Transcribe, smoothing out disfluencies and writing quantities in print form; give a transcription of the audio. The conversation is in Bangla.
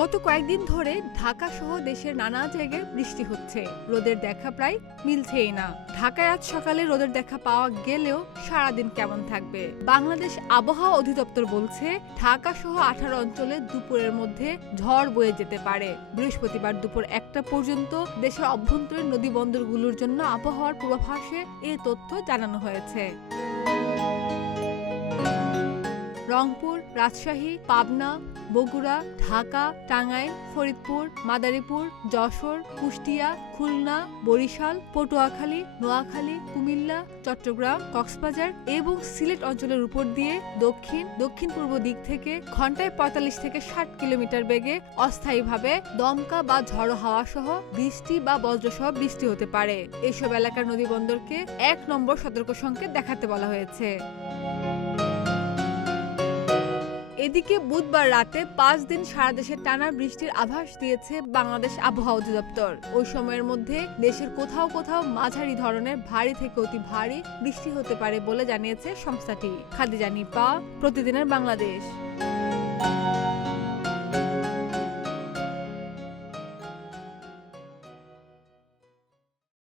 গত কয়েকদিন ধরে ঢাকা সহ দেশের নানা জায়গায় বৃষ্টি হচ্ছে। রোদের দেখা প্রায় মিলছেই না। ঢাকায় আজ সকালে রোদের দেখা পাওয়া গেলেও সারাদিন কেমন থাকবে? বাংলাদেশ আবহাওয়া অধিদপ্তর বলছে, ঢাকা সহ 18 অঞ্চলে দুপুরের মধ্যে ঝড় বয়ে যেতে পারে। বৃহস্পতিবার দুপুর 1টা পর্যন্ত দেশের অভ্যন্তরীণ নদী বন্দরগুলোর জন্য আবহাওয়ার পূর্বাভাসে এ তথ্য জানানো হয়েছে। রংপুর, রাজশাহী, পাবনা, বগুড়া, ঢাকা, টাঙ্গাইল, ফরিদপুর, মাদারীপুর, যশোর, কুষ্টিয়া, খুলনা, বরিশাল, পটুয়াখালী, নোয়াখালী, কুমিল্লা, চট্টগ্রাম, কক্সবাজার এবং সিলেট অঞ্চলের উপর দিয়ে দক্ষিণ পূর্ব দিক থেকে ঘন্টায় 45 থেকে 60 কিলোমিটার বেগে অস্থায়ীভাবে দমকা বা ঝড়ো হাওয়া সহ বৃষ্টি বা বজ্রসহ বৃষ্টি হতে পারে। এসব এলাকার নদীবন্দরকে 1 নম্বর সতর্ক সংকেত দেখাতে বলা হয়েছে। এদিকে বুধবার রাতে 5 দিন সারা দেশে টানা বৃষ্টির আভাস দিয়েছে বাংলাদেশ আবহাওয়া অধিদপ্তর। ওই সময়ের মধ্যে দেশের কোথাও কোথাও মাঝারি ধরনের ভারী থেকে অতি ভারী বৃষ্টি হতে পারে বলে জানিয়েছে সংস্থাটি। খাদিজা নিপা, প্রতিদিনের বাংলাদেশ।